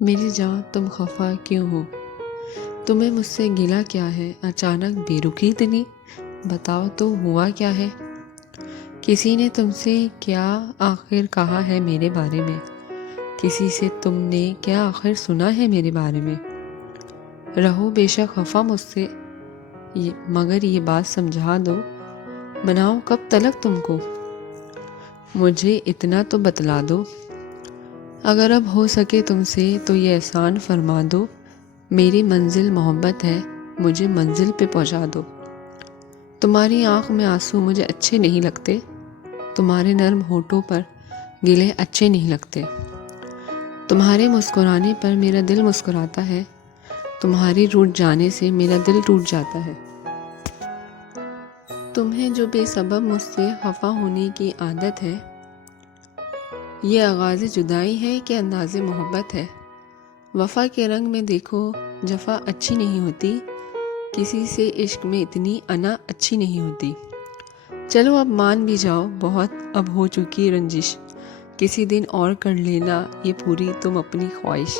میری جان تم خفا کیوں ہو؟ تمہیں مجھ سے گلہ کیا ہے؟ اچانک بے رخی اتنی، بتاؤ تو ہوا کیا ہے؟ کسی نے تم سے کیا آخر کہا ہے میرے بارے میں؟ کسی سے تم نے کیا آخر سنا ہے میرے بارے میں؟ رہو بے شک خفا مجھ سے، مگر یہ بات سمجھا دو، مناؤ کب تلک تم کو؟ مجھے اتنا تو بتلا دو، اگر اب ہو سکے تم سے تو یہ احسان فرما دو، میری منزل محبت ہے، مجھے منزل پہ پہنچا دو۔ تمہاری آنکھ میں آنسو مجھے اچھے نہیں لگتے، تمہارے نرم ہونٹوں پر گلے اچھے نہیں لگتے، تمہارے مسکرانے پر میرا دل مسکراتا ہے، تمہاری روٹھ جانے سے میرا دل ٹوٹ جاتا ہے۔ تمہیں جو بے سبب مجھ سے خفا ہونے کی عادت ہے، یہ آغاز جدائی ہے کہ انداز محبت ہے؟ وفا کے رنگ میں دیکھو جفا اچھی نہیں ہوتی، کسی سے عشق میں اتنی انا اچھی نہیں ہوتی۔ چلو اب مان بھی جاؤ بہت اب ہو چکی رنجش، کسی دن اور کر لینا یہ پوری تم اپنی خواہش۔